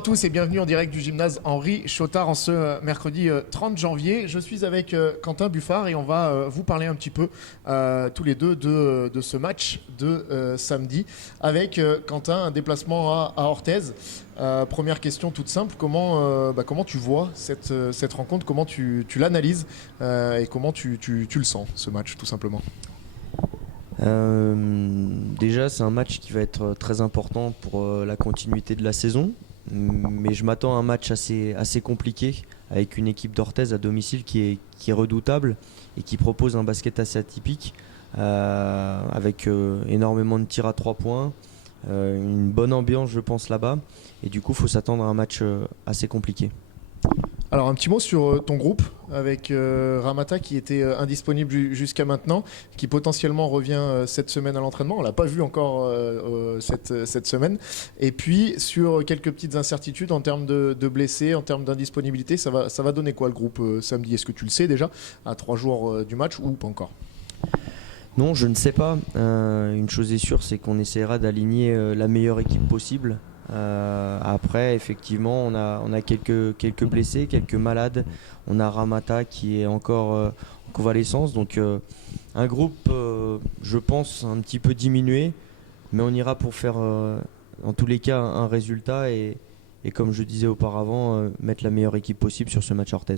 à tous et bienvenue en direct du gymnase Henri Chotard en ce mercredi 30 janvier. Je suis avec Quentin Buffard et on va vous parler un petit peu tous les deux de ce match de samedi avec Quentin, un déplacement à Orthez. Première question toute simple, comment tu vois cette rencontre, comment tu l'analyses et comment tu le sens ce match tout simplement? Déjà, c'est un match qui va être très important pour la continuité de la saison. Mais je m'attends à un match assez compliqué avec une équipe d'Orthez à domicile qui est redoutable et qui propose un basket assez atypique avec énormément de tirs à 3 points, une bonne ambiance je pense là-bas. Et du coup, il faut s'attendre à un match assez compliqué. Alors un petit mot sur ton groupe avec Ramata qui était indisponible jusqu'à maintenant, qui potentiellement revient cette semaine à l'entraînement. On l'a pas vu encore cette semaine. Et puis sur quelques petites incertitudes en termes de blessés, en termes d'indisponibilité, ça va donner quoi le groupe samedi? Est-ce que tu le sais déjà à 3 jours du match ou pas encore? Non, je ne sais pas. Une chose est sûre, c'est qu'on essaiera d'aligner la meilleure équipe possible. Après, effectivement, on a quelques blessés, quelques malades. On a Ramata qui est encore en convalescence. Donc, un groupe, je pense, un petit peu diminué. Mais on ira pour faire, en tous les cas, un résultat. Et comme je disais auparavant, mettre la meilleure équipe possible sur ce match à Orthez.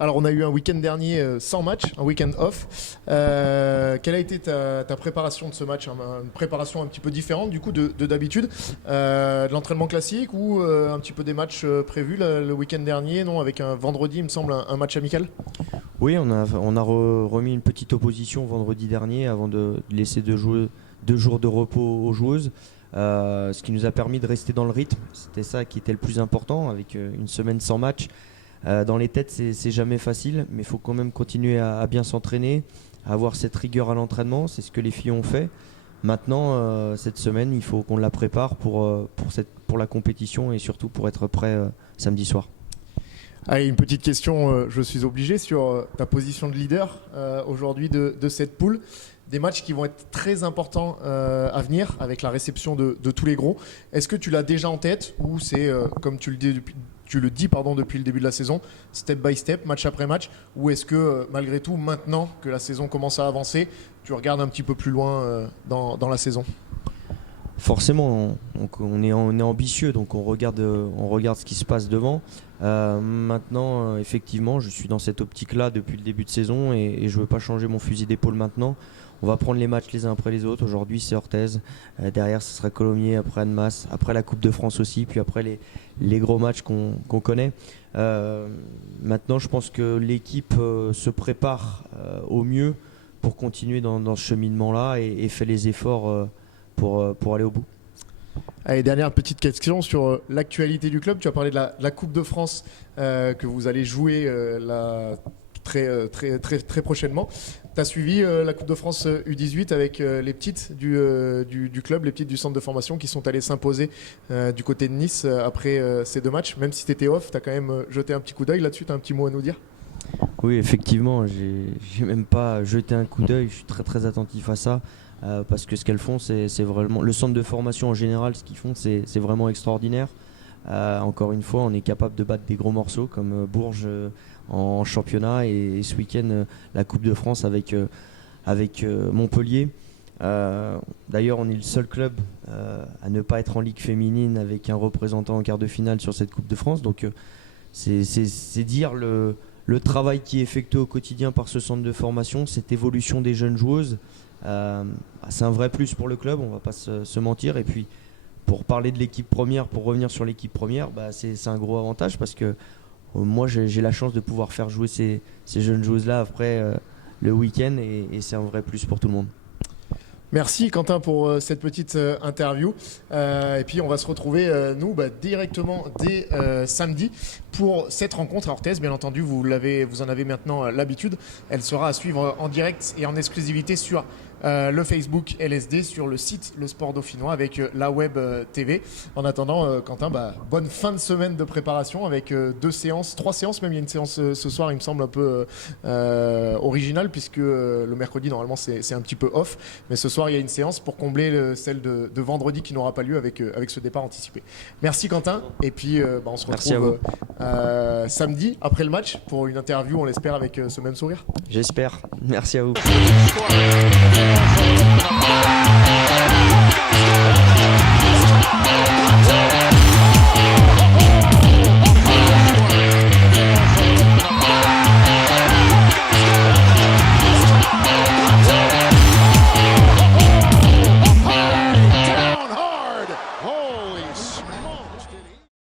Alors on a eu un week-end dernier sans match, un week-end off. Quelle a été ta préparation de ce match? Une préparation un petit peu différente du coup de d'habitude, de l'entraînement classique ou un petit peu des matchs prévus le week-end dernier, non, avec un vendredi il me semble un match amical? Oui, on a remis une petite opposition vendredi dernier avant de laisser 2 jours de repos aux joueuses. Ce qui nous a permis de rester dans le rythme. C'était ça qui était le plus important avec une semaine sans match. Dans les têtes, c'est jamais facile, mais il faut quand même continuer à bien s'entraîner, à avoir cette rigueur à l'entraînement. C'est ce que les filles ont fait. Maintenant, cette semaine, il faut qu'on la prépare pour la compétition et surtout pour être prêt samedi soir. Allez, une petite question, je suis obligé, sur ta position de leader aujourd'hui de cette poule. Des matchs qui vont être très importants à venir avec la réception de tous les gros. Est-ce que tu l'as déjà en tête ou c'est, comme tu le dis depuis le début de la saison, step by step, match après match, ou est-ce que malgré tout, maintenant que la saison commence à avancer, tu regardes un petit peu plus loin dans la saison? Forcément, on est ambitieux, donc on regarde ce qui se passe devant. Maintenant, effectivement, je suis dans cette optique-là depuis le début de saison et je ne veux pas changer mon fusil d'épaule maintenant. On va prendre les matchs les uns après les autres. Aujourd'hui, c'est Orthez. Derrière, ce sera Colomiers, après Annemasse, après la Coupe de France aussi, puis après les gros matchs qu'on connaît. Maintenant, je pense que l'équipe se prépare au mieux pour continuer dans ce cheminement-là et fait les efforts pour aller au bout. Allez, dernière petite question sur l'actualité du club. Tu as parlé de la Coupe de France que vous allez jouer très prochainement. Tu as suivi la Coupe de France U18 avec les petites du club, les petites du centre de formation qui sont allées s'imposer du côté de Nice après ces 2 matchs. Même si tu étais off, tu as quand même jeté un petit coup d'œil là-dessus. Tu as un petit mot à nous dire? Oui, effectivement, j'ai même pas jeté un coup d'œil. Je suis très attentif à ça. Parce que ce qu'elles font, c'est vraiment le centre de formation en général. Ce qu'ils font, c'est vraiment extraordinaire. Encore une fois, on est capable de battre des gros morceaux comme Bourges en championnat et ce week-end la Coupe de France avec Montpellier. D'ailleurs, on est le seul club à ne pas être en Ligue féminine avec un représentant en quart de finale sur cette Coupe de France. Donc, c'est dire le travail qui est effectué au quotidien par ce centre de formation, cette évolution des jeunes joueuses. C'est un vrai plus pour le club, on va pas se mentir. Et puis pour parler de l'équipe première, pour revenir sur l'équipe première, c'est un gros avantage parce que moi j'ai la chance de pouvoir faire jouer ces jeunes joueuses là après le week-end et c'est un vrai plus pour tout le monde. Merci Quentin pour cette petite interview. Et puis on va se retrouver nous directement dès samedi pour cette rencontre à Orthez. Bien entendu, vous en avez maintenant l'habitude. Elle sera à suivre en direct et en exclusivité sur le Facebook LSD, sur le site Le Sport Dauphinois avec la Web TV. En attendant, Quentin, bonne fin de semaine de préparation avec 3 séances même. Il y a une séance ce soir, il me semble un peu originale, puisque le mercredi normalement c'est un petit peu off, mais ce soir il y a une séance pour combler celle de vendredi qui n'aura pas lieu avec ce départ anticipé. Merci Quentin, et puis on se retrouve samedi après le match pour une interview, on l'espère, avec ce même sourire. J'espère. Merci à vous. Yeah.